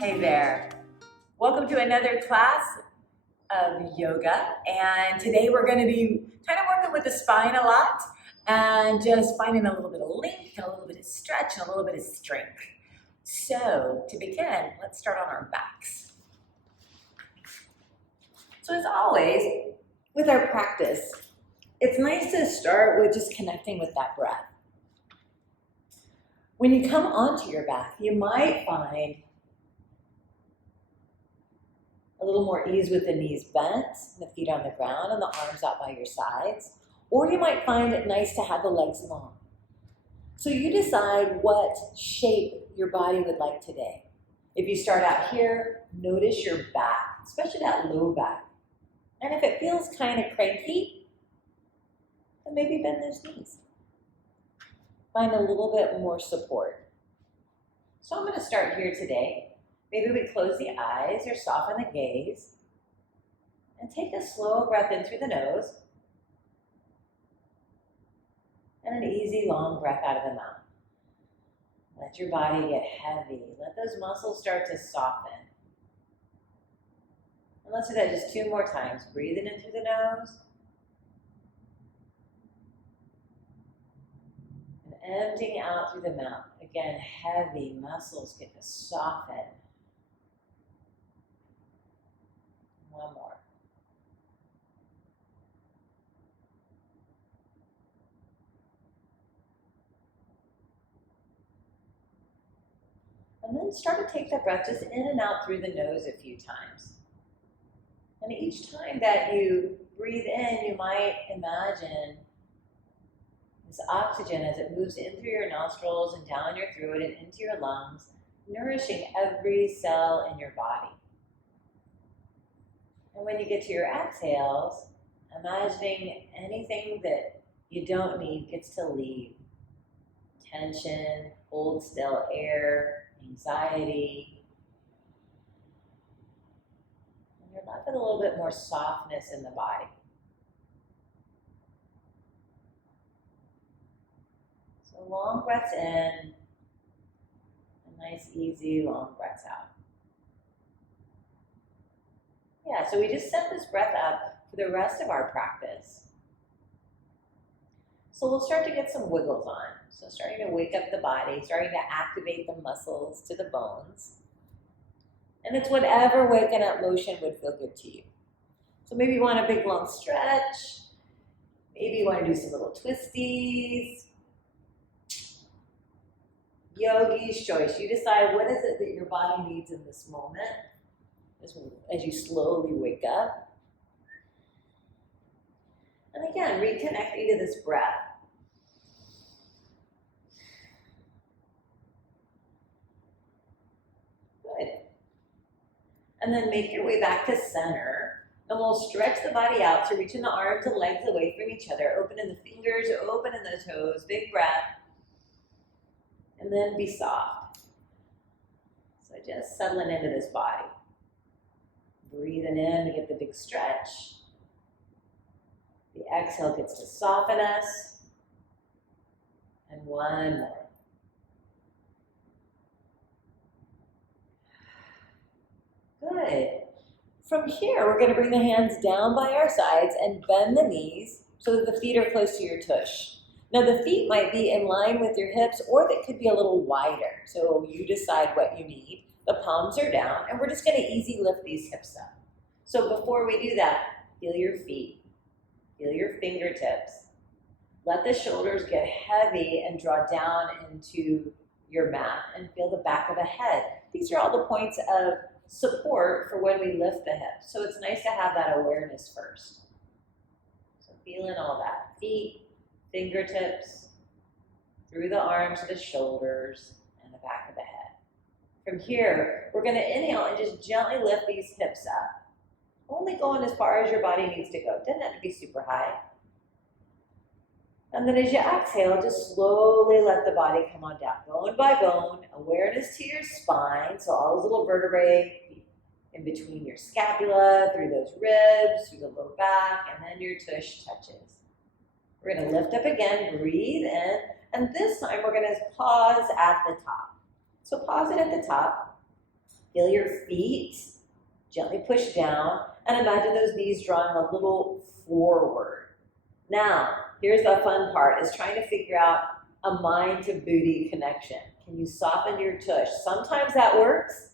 Hey there. Welcome to another class of yoga. And today we're going to be kind of working with the spine a lot and just finding a little bit of length and a little bit of stretch and a little bit of strength. So to begin, let's start on our backs. So as always, with our practice, it's nice to start with just connecting with that breath. When you come onto your back, you might find a little more ease with the knees bent, the feet on the ground, and the arms out by your sides. Or you might find it nice to have the legs long. So you decide what shape your body would like today. If you start out here, notice your back, especially that low back. And if it feels kind of cranky, then maybe bend those knees. Find a little bit more support. So I'm going to start here today. Maybe we close the eyes or soften the gaze and take a slow breath in through the nose and an easy long breath out of the mouth. Let your body get heavy. Let those muscles start to soften. And let's do that just 2 more times. Breathing in through the nose and emptying out through the mouth. Again, heavy muscles get to soften. One more. And then start to take that breath just in and out through the nose a few times. And each time that you breathe in, you might imagine this oxygen as it moves in through your nostrils and down your throat and into your lungs, nourishing every cell in your body. And when you get to your exhales, imagining anything that you don't need gets to leave. Tension, hold still air, anxiety. And you're left with a little bit more softness in the body. So long breaths in, and nice, easy, long breaths out. Yeah, so we just set this breath up for the rest of our practice. So we'll start to get some wiggles on. So starting to wake up the body, starting to activate the muscles to the bones. And it's whatever waking up motion would feel good to you. So maybe you want a big long stretch. Maybe you want to do some little twisties. Yogi's choice. You decide what is it that your body needs in this moment as you slowly wake up. And again, reconnecting to this breath. Good. And then make your way back to center. And we'll stretch the body out to reaching the arms and legs away from each other. Opening the fingers, opening the toes. Big breath. And then be soft. So just settling into this body. Breathing in to get the big stretch. The exhale gets to soften us. And one more. Good. From here, we're going to bring the hands down by our sides and bend the knees so that the feet are close to your tush. Now the feet might be in line with your hips or they could be a little wider. So you decide what you need. The palms are down and we're just going to easy lift these hips up. So before we do that, feel your feet. Feel your fingertips. Let the shoulders get heavy and draw down into your mat and feel the back of the head. These are all the points of support for when we lift the hips. So it's nice to have that awareness first. So feeling all that. Feet, fingertips, through the arms to the shoulders and the back of the head. From here, we're going to inhale and just gently lift these hips up. Only going as far as your body needs to go. It doesn't have to be super high. And then as you exhale, just slowly let the body come on down, bone by bone, awareness to your spine, so all those little vertebrae in between your scapula, through those ribs, through the low back, and then your tush touches. We're going to lift up again, breathe in, and this time we're going to pause at the top. So pause it at the top, Feel your feet gently push down, and imagine those knees drawing a little forward. Now, here's the fun part, is trying to figure out a mind to booty connection. Can you soften your tush? Sometimes that works.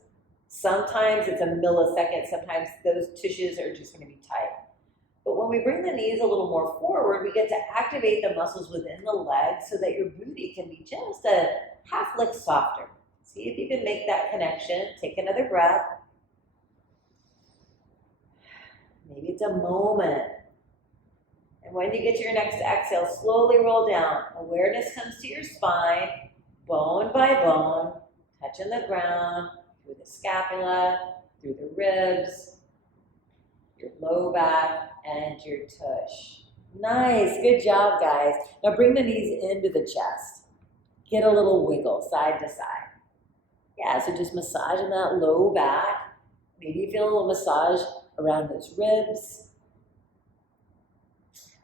Sometimes it's a millisecond. Sometimes those tushes are just going to be tight. But when we bring the knees a little more forward, we get to activate the muscles within the legs so that your booty can be just a half lick softer. See if you can make that connection. Take another breath. Maybe it's a moment. And when you get to your next exhale, slowly roll down. Awareness comes to your spine, bone by bone, touching the ground, through the scapula, through the ribs, your low back, and your tush. Nice, good job, guys. Now bring the knees into the chest. Get a little wiggle side to side. Yeah, so just massaging that low back. Maybe you feel a little massage around those ribs.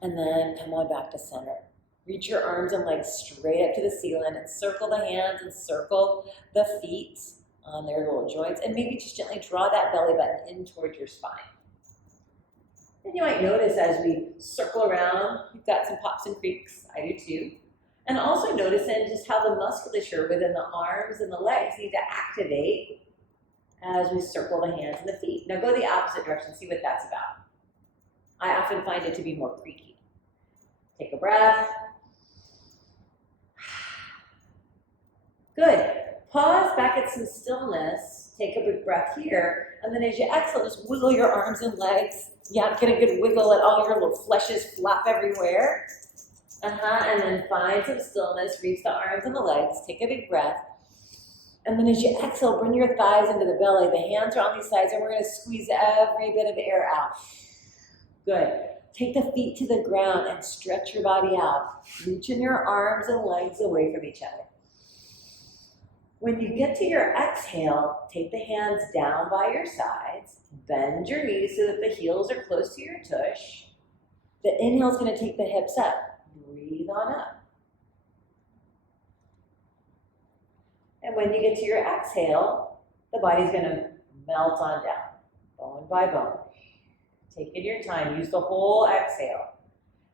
And then come on back to center. Reach your arms and legs straight up to the ceiling and circle the hands and circle the feet on their little joints. And maybe just gently draw that belly button in towards your spine. And you might notice as we circle around, you've got some pops and creaks. I do too. And also noticing just how the musculature within the arms and the legs need to activate as we circle the hands and the feet. Now go the opposite direction, see what that's about. I often find it to be more creaky. Take a breath. Good. Pause, back at some stillness. Take a big breath here. And then as you exhale, just wiggle your arms and legs. Yeah, get a good wiggle, let all your little fleshes flap everywhere. And then find some stillness. Reach the arms and the legs. Take a big breath. And then as you exhale, bring your thighs into the belly. The hands are on these sides, and we're going to squeeze every bit of air out. Good. Take the feet to the ground and stretch your body out. Reaching your arms and legs away from each other. When you get to your exhale, take the hands down by your sides. Bend your knees so that the heels are close to your tush. The inhale is going to take the hips up. Breathe on up. And when you get to your exhale, the body's going to melt on down, bone by bone. Taking your time, use the whole exhale.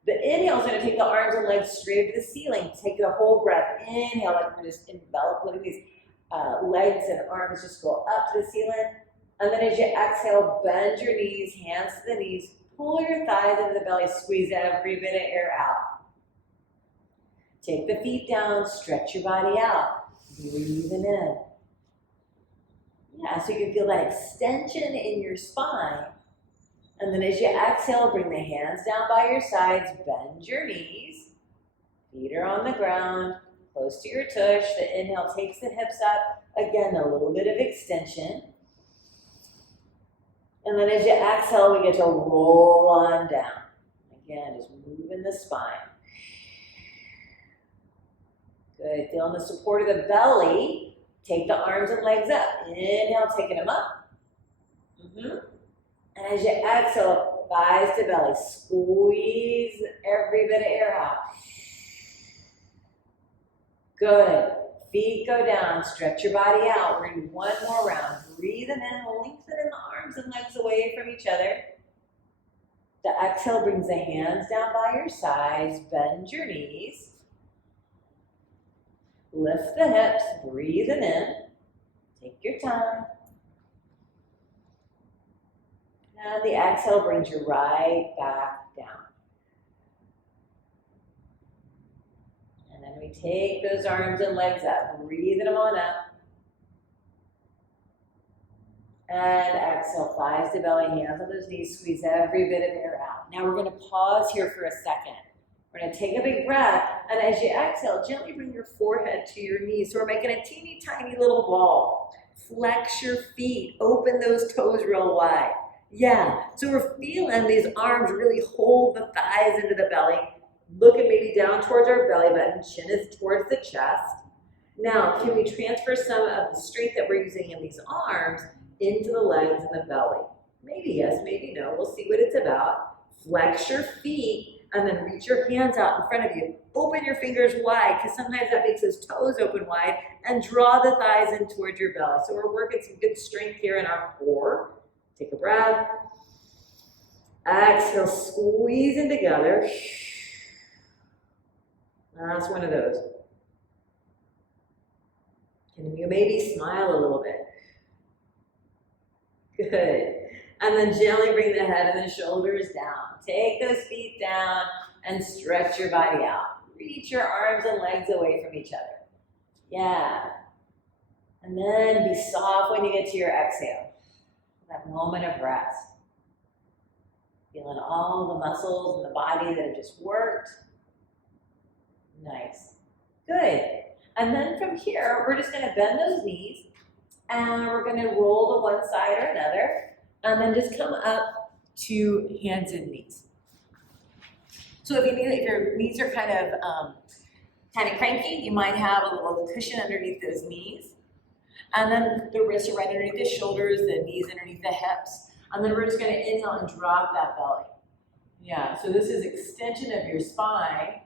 The inhale is going to take the arms and legs straight to the ceiling. Take a whole breath. Inhale, like we're just enveloped. Look at these legs and arms just go up to the ceiling. And then as you exhale, bend your knees, hands to the knees. Pull your thighs into the belly. Squeeze every bit of air out. Take the feet down. Stretch your body out. Breathing in. Yeah, so you can feel that extension in your spine. And then as you exhale, bring the hands down by your sides, bend your knees, feet are on the ground, close to your tush. The inhale takes the hips up. Again, a little bit of extension. And then as you exhale, we get to roll on down. Again, just moving the spine. Good, feeling the support of the belly. Take the arms and legs up. Inhale, taking them up. And as you exhale, thighs to belly, squeeze every bit of air out. Good. Feet go down, stretch your body out. We're going to do one more round. Breathing in, lengthening the arms and legs away from each other. The exhale brings the hands down by your sides, bend your knees. Lift the hips, breathing in. Take your time. And the exhale brings you right back down. And then we take those arms and legs up, breathing them on up. And exhale, thighs to belly, hands on those knees, squeeze every bit of air out. Now we're going to pause here for a second. We're going to take a big breath, and as you exhale, gently bring your forehead to your knees. So we're making a teeny tiny little ball. Flex your feet, open those toes real wide. Yeah, so we're feeling these arms really hold the thighs into the belly. Looking maybe down towards our belly button, chin is towards the chest. Now, can we transfer some of the strength that we're using in these arms into the legs and the belly? Maybe yes, maybe no. We'll see what it's about. Flex your feet, And then reach your hands out in front of you. Open your fingers wide, because sometimes that makes those toes open wide, and draw the thighs in towards your belly. So we're working some good strength here in our core. Take a breath. Exhale, squeezing together. Last one of those. Can you maybe smile a little bit? Good. And then gently bring the head and the shoulders down. Take those feet down and stretch your body out. Reach your arms and legs away from each other. Yeah. And then be soft when you get to your exhale. That moment of rest. Feeling all the muscles in the body that have just worked. Nice. Good. And then from here, we're just going to bend those knees and we're going to roll to one side or another and then just come up to hands and knees. So if your knees are kind of cranky, you might have a little cushion underneath those knees. And then the wrists are right underneath the shoulders, the knees underneath the hips. And then we're just going to inhale and drop that belly. Yeah, so this is extension of your spine.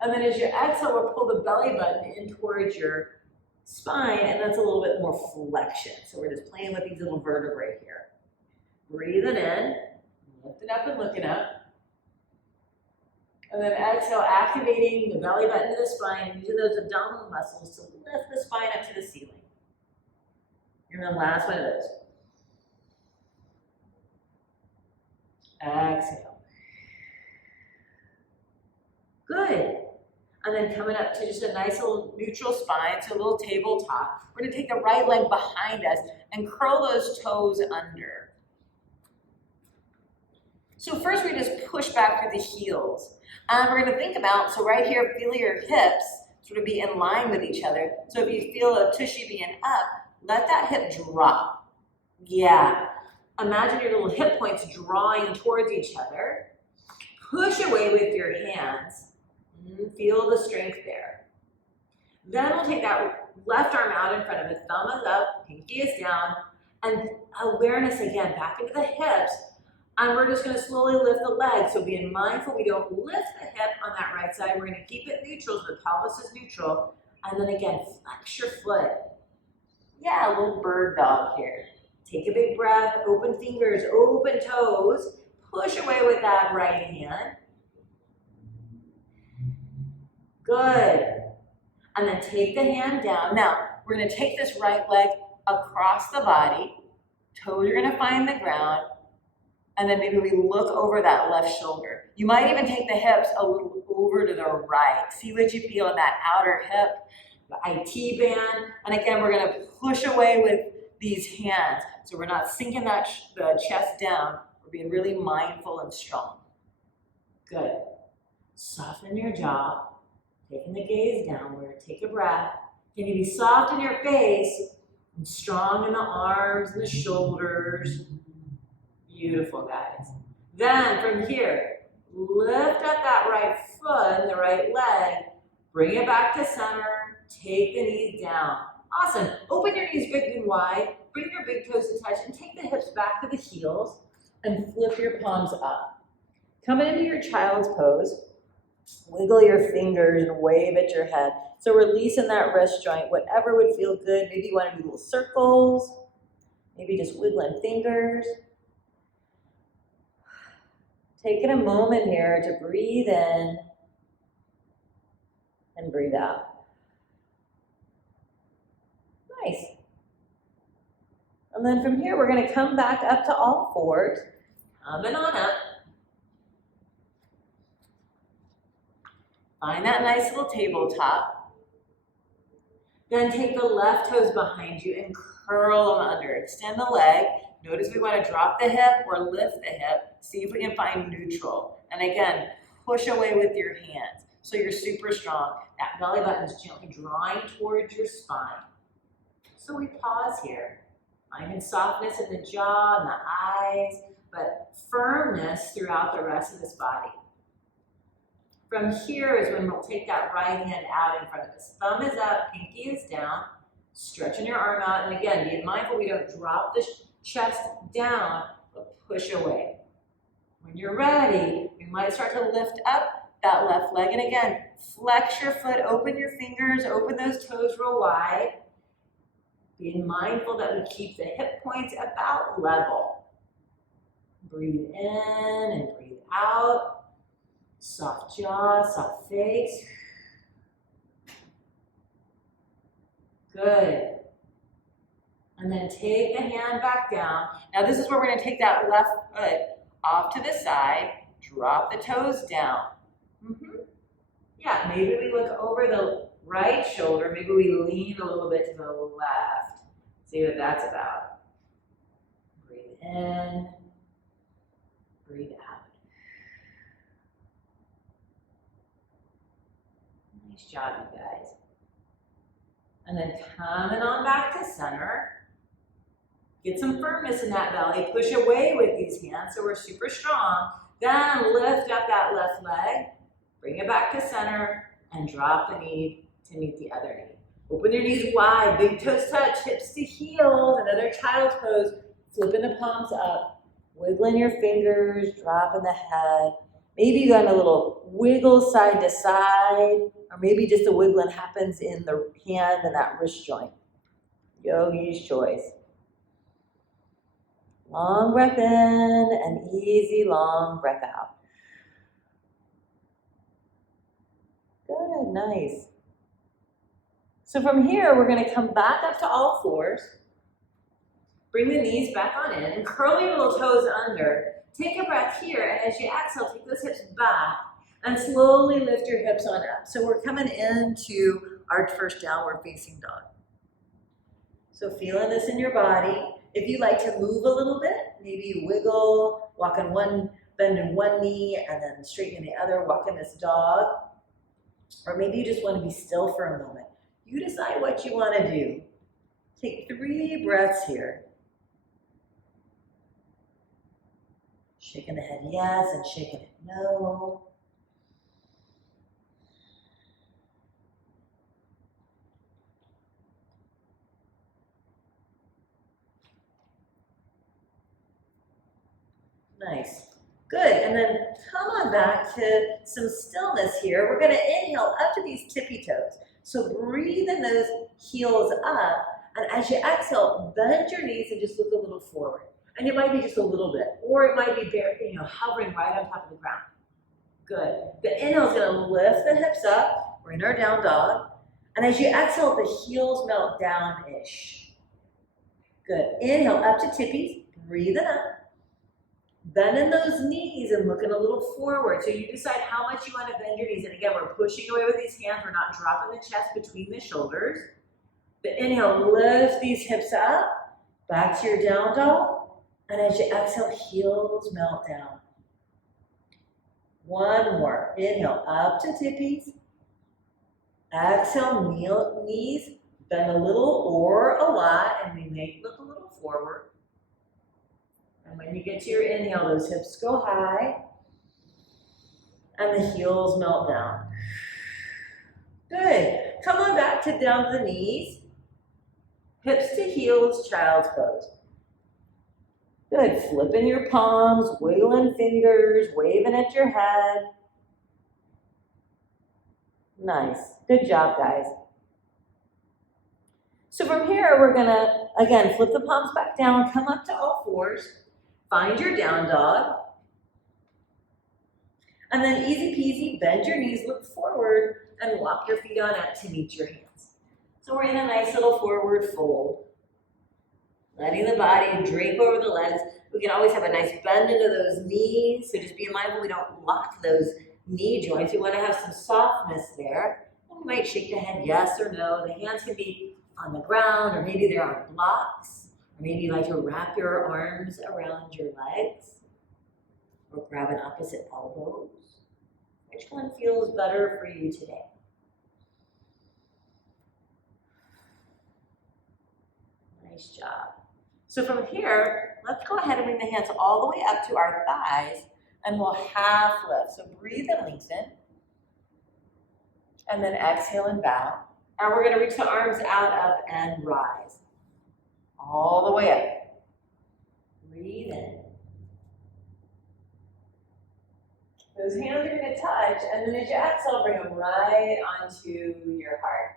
And then as you exhale, we'll pull the belly button in towards your spine, and that's a little bit more flexion. So we're just playing with these little vertebrae here. Breathing in, lifting up and looking up. And then exhale, activating the belly button to the spine, and using those abdominal muscles to lift the spine up to the ceiling. And then last one of those. Exhale. Good. And then coming up to just a nice little neutral spine, so a little tabletop. We're going to take the right leg behind us and curl those toes under. So first we just push back through the heels. And we're going to think about, so right here, feel your hips sort of be in line with each other. So if you feel a tushy being up, let that hip drop. Yeah. Imagine your little hip points drawing towards each other. Push away with your hands. Feel the strength there. Then we'll take that left arm out in front of us, thumb is up, pinky is down, and awareness again, back into the hips. And we're just going to slowly lift the leg. So being mindful we don't lift the hip on that right side. We're going to keep it neutral so the pelvis is neutral. And then again, flex your foot. Yeah, a little bird dog here. Take a big breath, open fingers, open toes. Push away with that right hand. Good. And then take the hand down. Now, we're going to take this right leg across the body. Toes are going to find the ground. And then maybe we look over that left shoulder. You might even take the hips a little over to the right. See what you feel in that outer hip, the IT band. And again, we're going to push away with these hands. So we're not sinking the chest down. We're being really mindful and strong. Good. Soften your jaw. Taking the gaze downward. Take a breath. Can you be soft in your face and strong in the arms and the shoulders? Beautiful, guys. Then from here, lift up that right foot and the right leg. Bring it back to center. Take the knees down. Awesome. Open your knees big and wide. Bring your big toes to touch and take the hips back to the heels and flip your palms up. Coming into your child's pose. Wiggle your fingers and wave at your head. So releasing that wrist joint, whatever would feel good. Maybe you want to do little circles. Maybe just wiggling fingers. Taking a moment here to breathe in and breathe out. Nice. And then from here, we're going to come back up to all fours. Coming on up. Find that nice little tabletop. Then take the left toes behind you and curl them under. Extend the leg. Notice we want to drop the hip or lift the hip. See if we can find neutral. And again, push away with your hands. So you're super strong. That belly button is gently drawing towards your spine. So we pause here. Finding softness in the jaw and the eyes, but firmness throughout the rest of this body. From here is when we'll take that right hand out in front of us. Thumb is up, pinky is down. Stretching your arm out. And again, being mindful we don't drop the chest down, but push away. When you're ready, you might start to lift up that left leg. And again, flex your foot, open your fingers, open those toes real wide. Being mindful that we keep the hip points about level. Breathe in and breathe out. Soft jaw, soft face. Good. And then take the hand back down. Now this is where we're going to take that left foot off to the side, drop the toes down. Yeah, maybe we look over the right shoulder, maybe we lean a little bit to the left. See what that's about. Breathe in, breathe out. Nice job, you guys. And then coming on back to center. Get some firmness in that belly. Push away with these hands so we're super strong. Then lift up that left leg. Bring it back to center and drop the knee to meet the other knee. Open your knees wide. Big toes touch. Hips to heels. Another child's pose. Flipping the palms up. Wiggling your fingers. Dropping the head. Maybe you got a little wiggle side to side. Or maybe just the wiggling happens in the hand and that wrist joint. Yogi's choice. Long breath in and easy long breath out. Good, nice. So from here, we're going to come back up to all fours. Bring the knees back on in and curl your little toes under. Take a breath here, and as you exhale, take those hips back and slowly lift your hips on up. So we're coming into our first downward facing dog. So feeling this in your body. If you like to move a little bit, maybe you wiggle, walk on one, bend in one knee, and then straighten the other, walk in this dog. Or maybe you just want to be still for a moment. You decide what you want to do. Take 3 breaths here. Shaking the head yes and shaking it no. Nice. Good. And then come on back to some stillness here. We're going to inhale up to these tippy toes. So breathe in those heels up. And as you exhale, bend your knees and just look a little forward. And it might be just a little bit, or it might be bare, hovering right on top of the ground. Good. The inhale is going to lift the hips up. We're in our down dog. And as you exhale, the heels melt down-ish. Good. Inhale up to tippies. Breathe it up. Bending those knees and looking a little forward. So you decide how much you want to bend your knees. And again, we're pushing away with these hands. We're not dropping the chest between the shoulders. The inhale, lift these hips up. Back to your down dog. And as you exhale, heels melt down. One more. Inhale up to tippies. Exhale, knees bend a little or a lot, and we may look a little forward. And when you get to your inhale, those hips go high, and the heels melt down. Good. Come on back to down to the knees. Hips to heels, child's pose. Good. Flipping your palms, wiggling fingers, waving at your head. Nice. Good job, guys. So from here, we're going to, again, flip the palms back down, come up to all fours, find your down dog, and then easy peasy, bend your knees, look forward, and walk your feet on up to meet your hands. So we're in a nice little forward fold. Letting the body drape over the legs. We can always have a nice bend into those knees, so just be mindful we don't lock those knee joints. We want to have some softness there. And we might shake the head yes or no. The hands can be on the ground, or maybe they're on blocks, or maybe you like to wrap your arms around your legs, or grab an opposite elbows. Which one feels better for you today? Nice job. So from here, let's go ahead and bring the hands all the way up to our thighs, and we'll half lift. So breathe and lengthen, and then exhale and bow. And we're going to reach the arms out, up, and rise. All the way up. Breathe in. Those hands are gonna touch, and then as you exhale, bring them right onto your heart.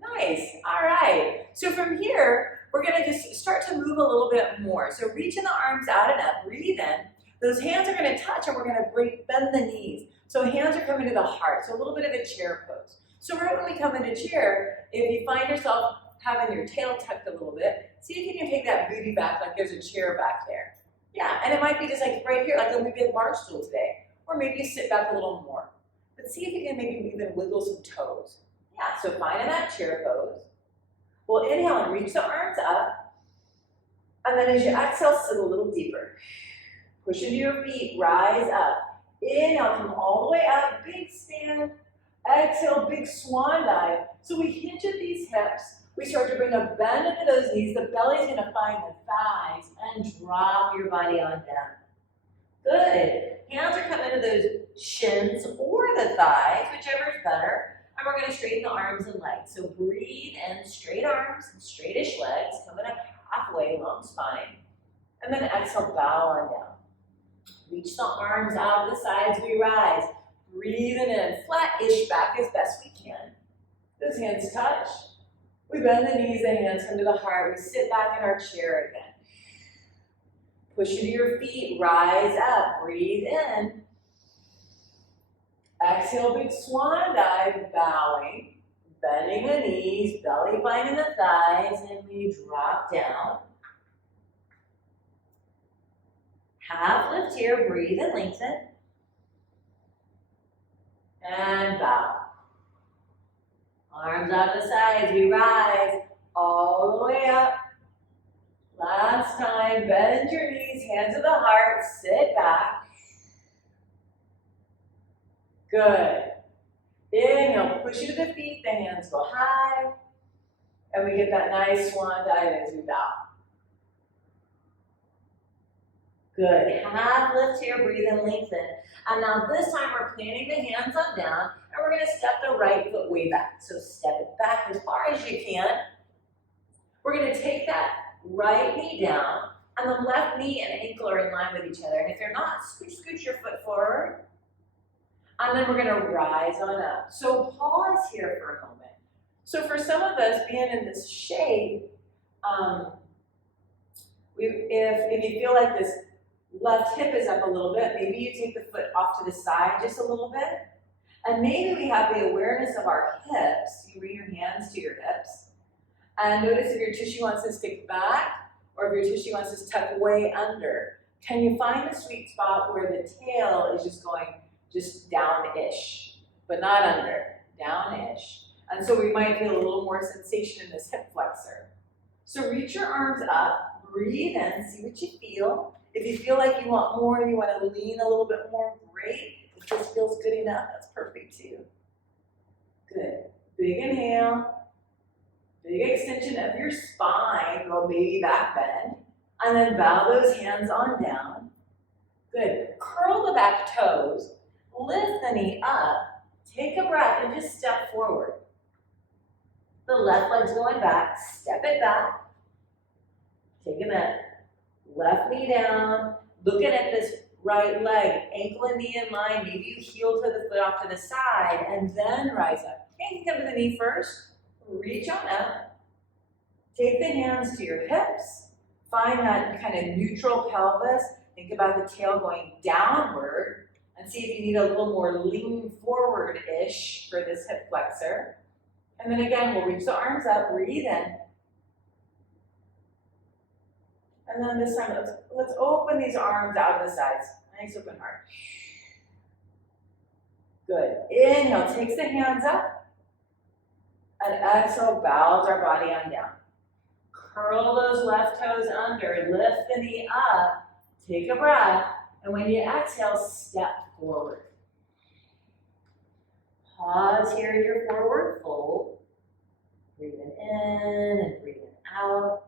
Nice, all right. So from here, we're gonna just start to move a little bit more. So reaching the arms out and up, breathe in. Those hands are gonna touch and we're gonna bend the knees. So hands are coming to the heart, so a little bit of a chair pose. So right when we come into chair, if you find yourself having your tail tucked a little bit, see if you can take that booty back like there's a chair back there. Yeah, and it might be just like right here, like maybe a bar stool today. Or maybe you sit back a little more. But see if you can maybe even wiggle some toes. Yeah, so finding that chair pose. We'll inhale and reach the arms up. And then as you exhale, sit a little deeper. Push into your feet, rise up. Inhale, come all the way up, big stand. Exhale, big swan dive. So we hinge at these hips. We start to bring a bend into those knees. The belly's gonna find the thighs and drop your body on down. Good. Hands are coming to those shins or the thighs, whichever is better. And we're gonna straighten the arms and legs. So breathe in, straight arms and straightish legs, coming up halfway, long spine. And then exhale, bow on down. Reach the arms out to the sides, we rise. Breathing in, flat-ish back as best we can. Those hands touch. We bend the knees, the hands come to the heart. We sit back in our chair again. Push into your feet, rise up, breathe in. Exhale, big swan dive, bowing, bending the knees, belly finding the thighs, and we drop down. Half lift here, breathe and lengthen. And bow. Arms out to the sides, we rise all the way up. Last time, bend your knees, hands to the heart, sit back. Good. Inhale, push into the feet, the hands go high. And we get that nice swan dive as we bow. Good. Half lift here, breathe and lengthen. And now this time we're planting the hands on down, and we're going to step the right foot way back. So step it back as far as you can. We're going to take that right knee down, and the left knee and ankle are in line with each other. And if they're not, scooch your foot forward. And then we're going to rise on up. So pause here for a moment. So for some of us, being in this shape, if you feel like this left hip is up a little bit, maybe you take the foot off to the side just a little bit. And maybe we have the awareness of our hips. You bring your hands to your hips. And notice if your tissue wants to stick back or if your tissue wants to tuck way under. Can you find the sweet spot where the tail is just going just down-ish, but not under, down-ish. And so we might feel a little more sensation in this hip flexor. So reach your arms up, breathe in, see what you feel. If you feel like you want more and you want to lean a little bit more, great. If this feels good enough, that's perfect too. Good. Big inhale. Big extension of your spine, go baby back bend. And then bow those hands on down. Good. Curl the back toes. Lift the knee up. Take a breath and just step forward. The left leg's going back. Step it back. Take a minute. Left knee down. Looking at this right leg. Ankle and knee in line. Maybe you heel to the foot off to the side and then rise up. Okay, you come to the knee first. Reach on up. Take the hands to your hips. Find that kind of neutral pelvis. Think about the tail going downward and see if you need a little more lean forward-ish for this hip flexor. And then again, we'll reach the arms up, breathe in. And then this time, let's open these arms out to the sides. Nice open heart. Good. Inhale, takes the hands up. And exhale, bows our body on down. Curl those left toes under, lift the knee up, take a breath, and when you exhale, step forward. Pause here in your forward fold. Breathing in and breathing out.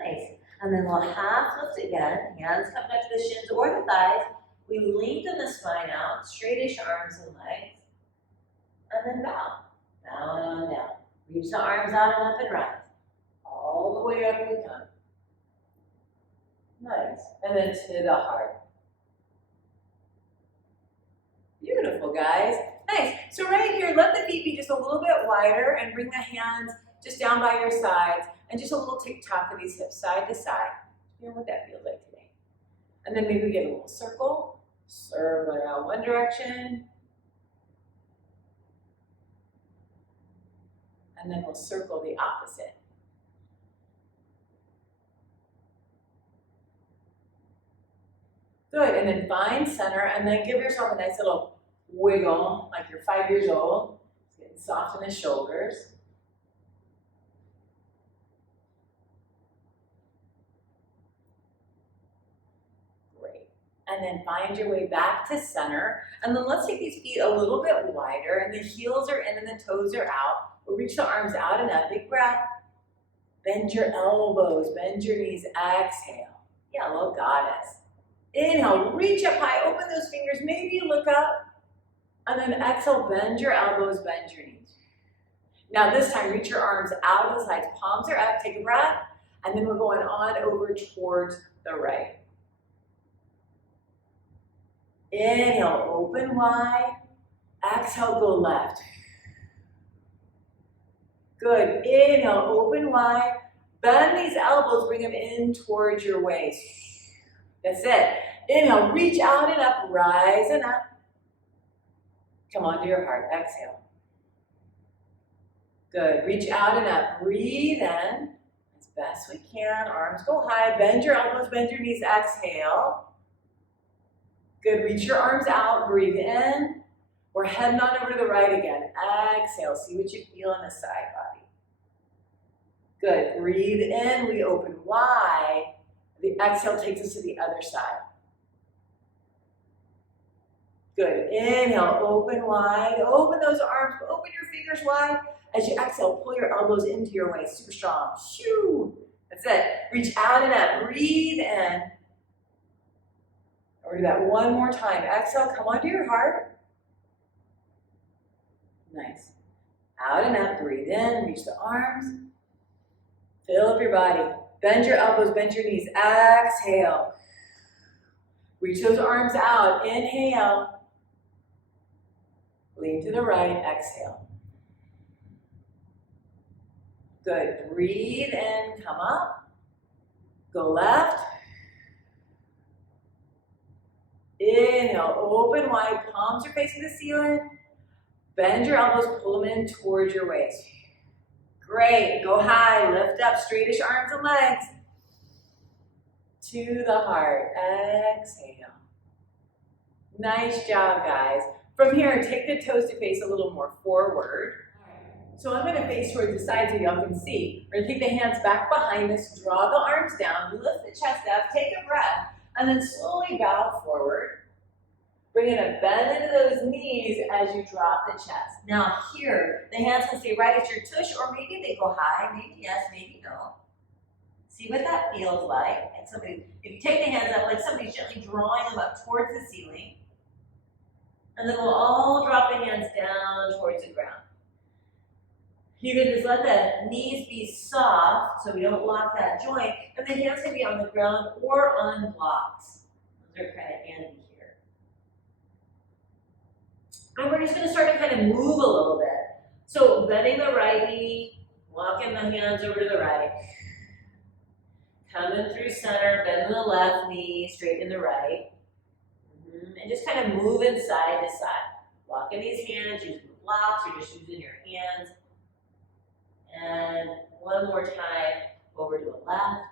Nice. And then we'll half lift again. Hands come up to the shins or the thighs. We lengthen the spine out, straightish arms and legs. And then bow. Bow and on down. Reach the arms out and up and rise. All the way up we come. Nice. And then to the heart. Beautiful, guys. Nice. So right here, let the feet be just a little bit wider and bring the hands just down by your sides and just a little tick-tock of these hips side to side. You know what that feels like today. And then maybe we get a little circle. Circle around one direction. And then we'll circle the opposite. Good, and then find center, and then give yourself a nice little wiggle, like you're 5 years old. It's getting soft in the shoulders. Great. And then find your way back to center. And then let's take these feet a little bit wider, and the heels are in and the toes are out. We'll reach the arms out and up. Big breath. Bend your elbows, bend your knees. Exhale. Yeah, little goddess. Inhale, reach up high, open those fingers, maybe you look up. And then exhale, bend your elbows, bend your knees. Now this time, reach your arms out to the sides, palms are up, take a breath, and then we're going on over towards the right. Inhale, open wide. Exhale, go left. Good. Inhale, open wide. Bend these elbows, bring them in towards your waist. That's it. Inhale, reach out and up, rise and up. Come on to your heart. Exhale. Good. Reach out and up. Breathe in as best we can. Arms go high. Bend your elbows, bend your knees. Exhale. Good. Reach your arms out. Breathe in. We're heading on over to the right again. Exhale. See what you feel in the side body. Good. Breathe in. We open wide. The exhale takes us to the other side. Good. Inhale, open wide. Open those arms, open your fingers wide. As you exhale, pull your elbows into your waist. Super strong. Shoo. That's it. Reach out and up. Breathe in. We'll do that one more time. Exhale, come onto your heart. Nice. Out and up. Breathe in. Reach the arms. Fill up your body. Bend your elbows, bend your knees. Exhale. Reach those arms out. Inhale. Lean to the right. Exhale. Good. Breathe in. Come up. Go left. Inhale. Open wide. Palms are facing the ceiling. Bend your elbows. Pull them in towards your waist. Great. Go high. Lift up. Straightish arms and legs. To the heart. Exhale. Nice job, guys. From here, take the toes to face a little more forward. So I'm going to face towards the side so y'all can see. We're going to take the hands back behind us. Draw the arms down. Lift the chest up. Take a breath. And then slowly bow forward. Bring in a bend into those knees as you drop the chest. Now here, the hands can stay right at your tush, or maybe they go high. Maybe yes, maybe no. See what that feels like. And somebody, if you take the hands up, like somebody's gently drawing them up towards the ceiling. And then we'll all drop the hands down towards the ground. You can just let the knees be soft so we don't lock that joint. And the hands can be on the ground or on blocks. Those are kind of handy here. And we're just going to start to kind of move a little bit. So bending the right knee, walking the hands over to the right. Coming through center, bending the left knee, straighten the right. And just kind of moving side to side. Walking these hands, using the blocks, or just using your hands. And one more time, over to the left.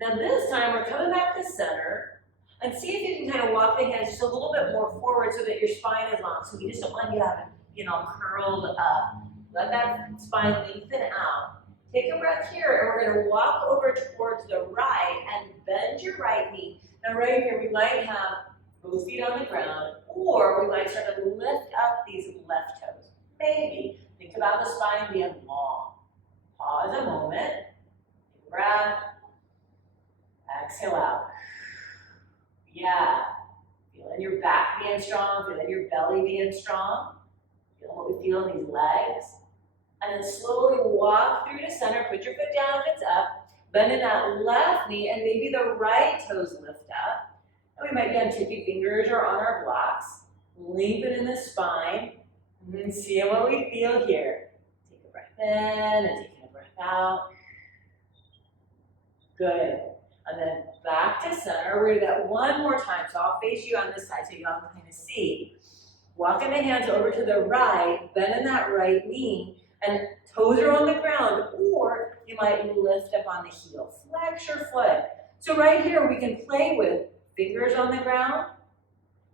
Now this time, we're coming back to center. And see if you can kind of walk the hands just a little bit more forward so that your spine is long. So we just don't want you to have it, curled up. Let that spine lengthen out. Take a breath here, and we're going to walk over towards the right and bend your right knee. Now right here, we might have both feet on the ground, or we might start to lift up these left toes. Maybe. Think about the spine being long. Pause a moment. Take a breath. Exhale out. Yeah. Feeling your back being strong, feeling your belly being strong. Feeling what we feel in these legs. And then slowly walk through to center. Put your foot down if it's up. Bending that left knee and maybe the right toes lift up. And we might be on tippy fingers or on our blocks. Lengthening the spine. And then seeing what we feel here. Take a breath in and taking a breath out. Good. And then back to center. We're going to do that one more time. So I'll face you on this side so you all can kind of see. Walking the hands over to the right, bending that right knee, and toes are on the ground, or you might lift up on the heel. Flex your foot. So right here, we can play with fingers on the ground,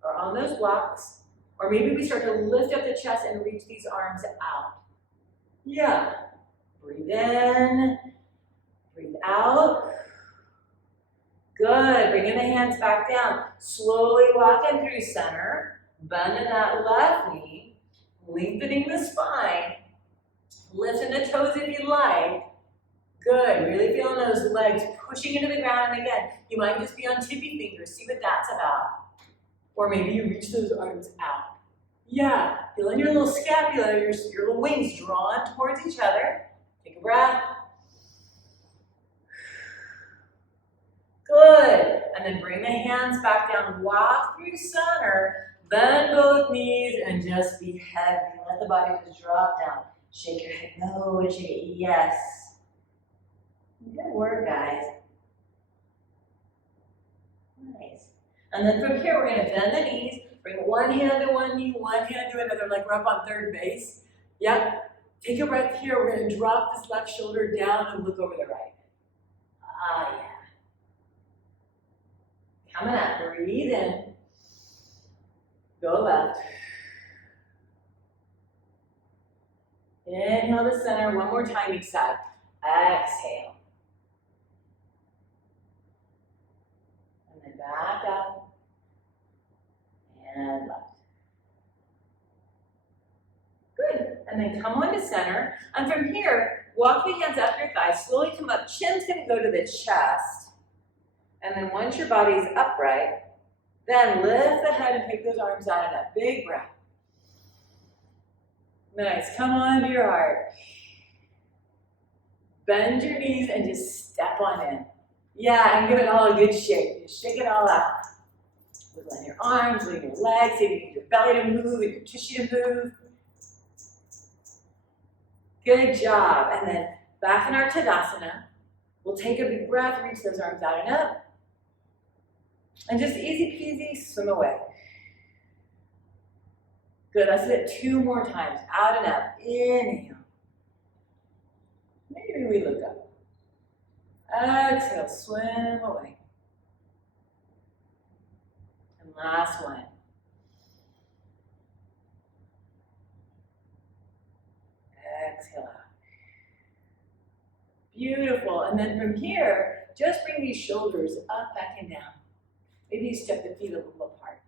or on those blocks, or maybe we start to lift up the chest and reach these arms out. Yeah. Breathe in, breathe out. Good, bringing the hands back down. Slowly walking through center, bending that left knee, lengthening the spine, lifting the toes if you like. Good, really feeling those legs pushing into the ground. And again, you might just be on tippy fingers, see what that's about. Or maybe you reach those arms out. Yeah, feeling your little scapula, your little wings drawn towards each other. Take a breath. Good, and then bring the hands back down, walk through center, bend both knees, and just be heavy. Let the body just drop down. Shake your head no, and shake it yes. Good work, guys. Nice. And then from here, we're going to bend the knees, bring one hand to one knee, one hand to another, like we're up on third base. Yep. Take a breath here. We're going to drop this left shoulder down and look over the right. Ah, yeah. Coming up, breathe in. Go left. Inhale to center, one more time each side. Exhale. And then back up. And left. Good. And then come on to center. And from here, walk the hands up your thighs. Slowly come up. Chin's going to go to the chest. And then once your body's upright, then lift the head and take those arms out in a big breath. Nice. Come on to your heart. Bend your knees and just step on in. Yeah, and give it all a good shake. Just shake it all out. Wiggle in your arms, wiggle your legs, maybe you need your belly to move and your tissue to move. Good job. And then back in our Tadasana, we'll take a big breath, reach those arms out and up. And just easy peasy, swim away. Good, let's do it 2 more times. Out and up, inhale. Maybe we look up. Exhale, swim away. And last one. Exhale out. Beautiful, and then from here, just bring these shoulders up, back, and down. Maybe you step the feet a little apart.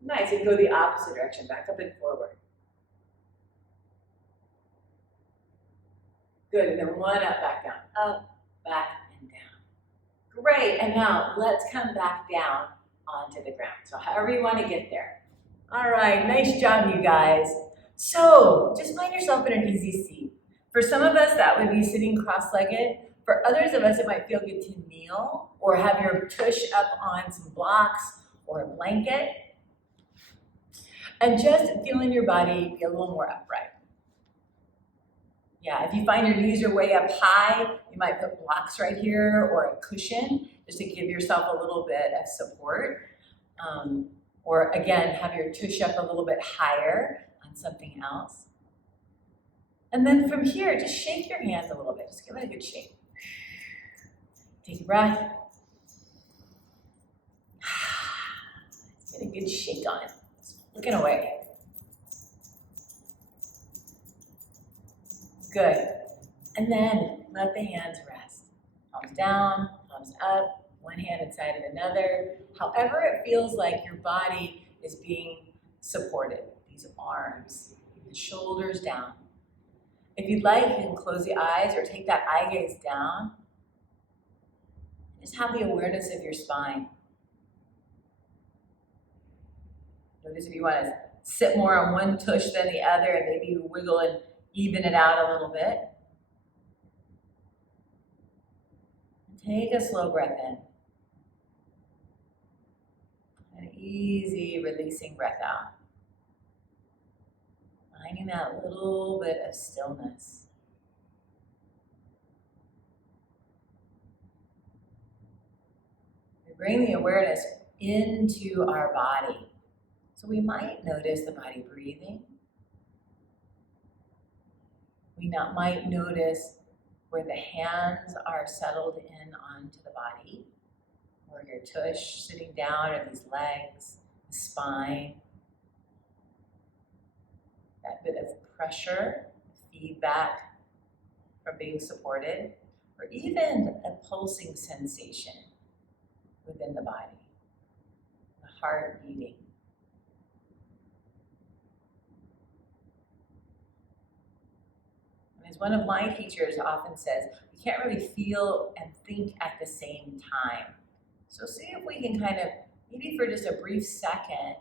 Nice, and go the opposite direction, back up and forward. Good, and then one up, back, down. Up, back, and down. Great, and now let's come back down onto the ground. So however you want to get there. All right, nice job, you guys. So just find yourself in an easy seat. For some of us, that would be sitting cross-legged. For others of us, it might feel good to kneel or have your tush up on some blocks or a blanket. And just feeling your body be a little more upright. Yeah, if you find your knees are way up high, you might put blocks right here or a cushion just to give yourself a little bit of support. Or again, have your tush up a little bit higher on something else. And then from here, just shake your hands a little bit. Just give it a good shake. Take a breath. Let's get a good shake on it. Looking away. Good. And then let the hands rest. Palms down, palms up, one hand inside of another. However it feels like your body is being supported. These arms, the shoulders down. If you'd like, you can close the eyes or take that eye gaze down. Just have the awareness of your spine. Notice if you want to sit more on one tush than the other, and maybe you wiggle and even it out a little bit. Take a slow breath in. An easy releasing breath out. Finding that little bit of stillness. We bring the awareness into our body. So we might notice the body breathing. We might notice where the hands are settled in onto the body, or your tush sitting down, or these legs, the spine. That bit of pressure, feedback from being supported, or even a pulsing sensation within the body, the heart beating. And as one of my teachers often says, we can't really feel and think at the same time. So see if we can kind of, maybe for just a brief second,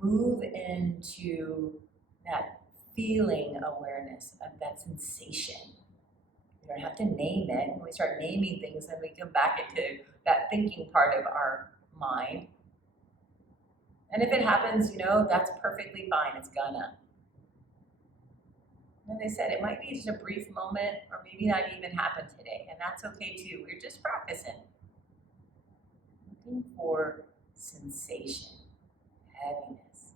move into that feeling awareness of that sensation. We don't have to name it. When we start naming things, then we come back into that thinking part of our mind. And if it happens, that's perfectly fine. It's gonna. And they said it might be just a brief moment, or maybe not even happen today, and that's okay too. We're just practicing. Looking for sensation, heaviness,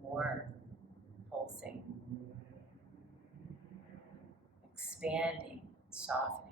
warmth, pulsing, expanding, softening.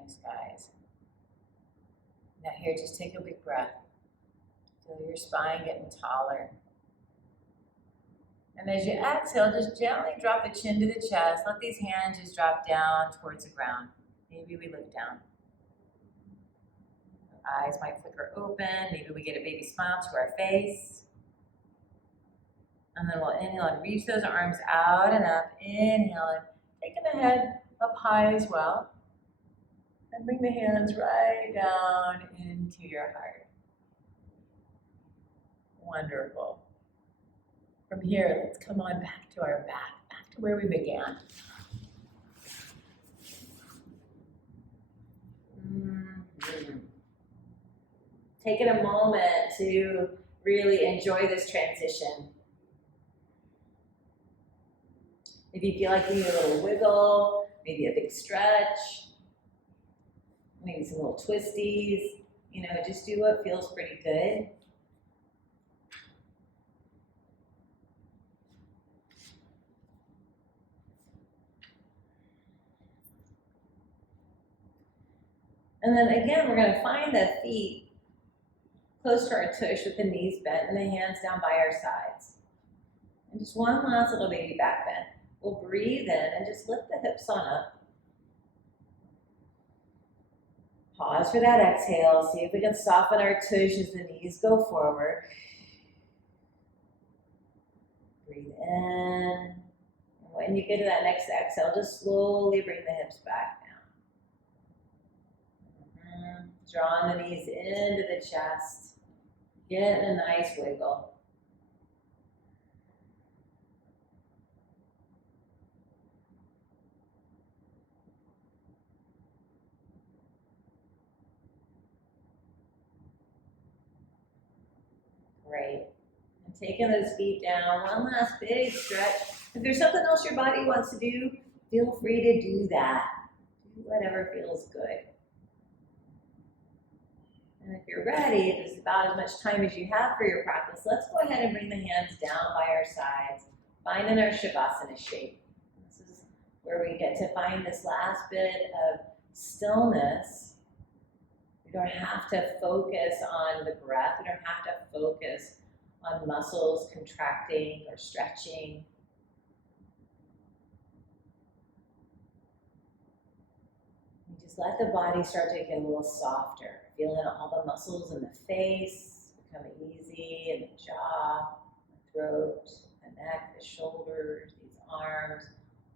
Nice, guys. Now here, just take a big breath. Feel your spine getting taller. And as you exhale, just gently drop the chin to the chest. Let these hands just drop down towards the ground. Maybe we look down. Our eyes might flicker open. Maybe we get a baby smile to our face. And then we'll inhale and reach those arms out and up. Inhale and taking the head up high as well. And bring the hands right down into your heart. Wonderful. From here, let's come on back to our back to where we began. Taking a moment to really enjoy this transition. If you feel like you need a little wiggle, maybe a big stretch, maybe some little twisties, just do what feels pretty good. And then again, we're going to find the feet close to our tush with the knees bent and the hands down by our sides. And just one last little baby back bend. We'll breathe in and just lift the hips on up. Pause for that exhale. See if we can soften our tush as the knees go forward. Breathe in. And when you get to that next exhale, just slowly bring the hips back down. Drawing the knees into the chest. Getting a nice wiggle. Great. And taking those feet down, one last big stretch. If there's something else your body wants to do, feel free to do that. Do whatever feels good. And if you're ready, if it's about as much time as you have for your practice, let's go ahead and bring the hands down by our sides, finding our Shavasana shape. This is where we get to find this last bit of stillness. We don't have to focus on the breath. We don't have to focus on muscles contracting or stretching. Just let the body start to get a little softer. Feeling all the muscles in the face become easy, in the jaw, the throat, the neck, the shoulders, these arms,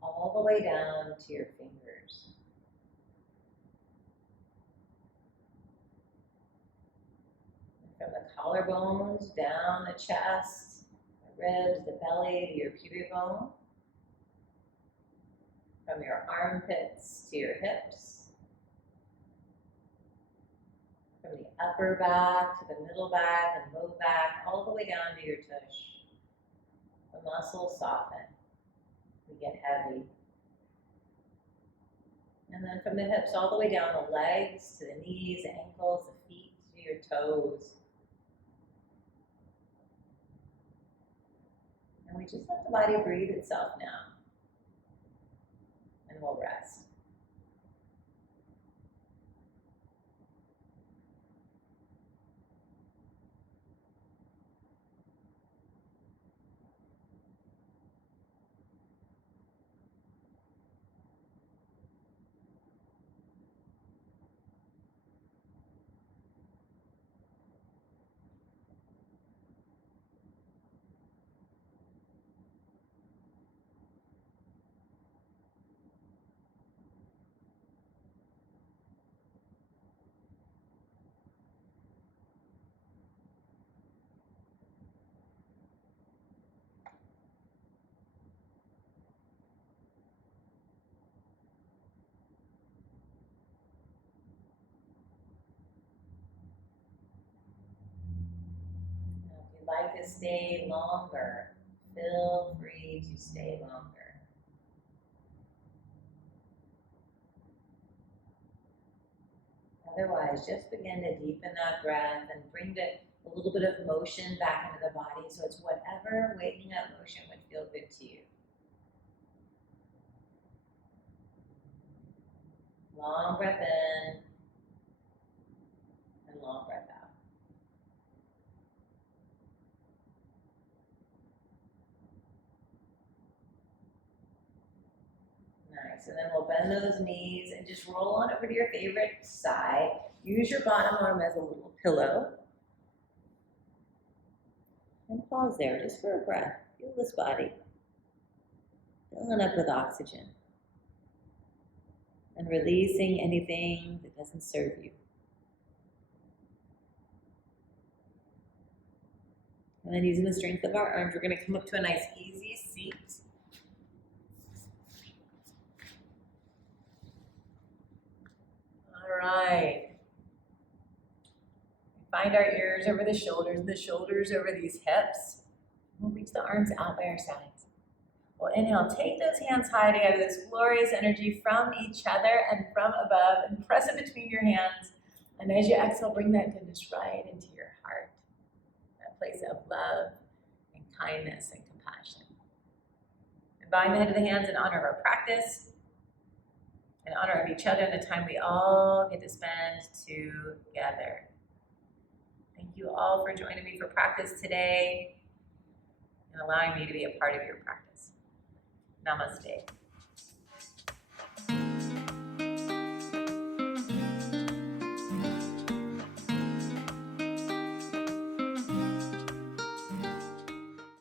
all the way down to your fingers. From the collarbones down the chest, the ribs, the belly to your pubic bone. From your armpits to your hips. From the upper back to the middle back and low back, all the way down to your tush. The muscles soften. We get heavy. And then from the hips all the way down the legs to the knees, ankles, the feet to your toes. And we just let the body breathe itself now. And we'll rest. Like to stay longer, feel free to stay longer. Otherwise, just begin to deepen that breath and bring a little bit of motion back into the body, so it's whatever waking up motion would feel good to you. Long breath in and long breath out. Nice, and then we'll bend those knees and just roll on over to your favorite side. Use your bottom arm as a little pillow. And pause there just for a breath. Feel this body. Filling up with oxygen. And releasing anything that doesn't serve you. And then using the strength of our arms, we're going to come up to a nice easy seat. All right. Find our ears over the shoulders over these hips. We'll reach the arms out by our sides. We'll inhale, take those hands high together, this glorious energy from each other and from above, and press it between your hands. And as you exhale, bring that goodness right into your heart, that place of love and kindness and compassion. And bind the head of the hands in honor of our practice, in honor of each other and the time we all get to spend together. Thank you all for joining me for practice today and allowing me to be a part of your practice. Namaste.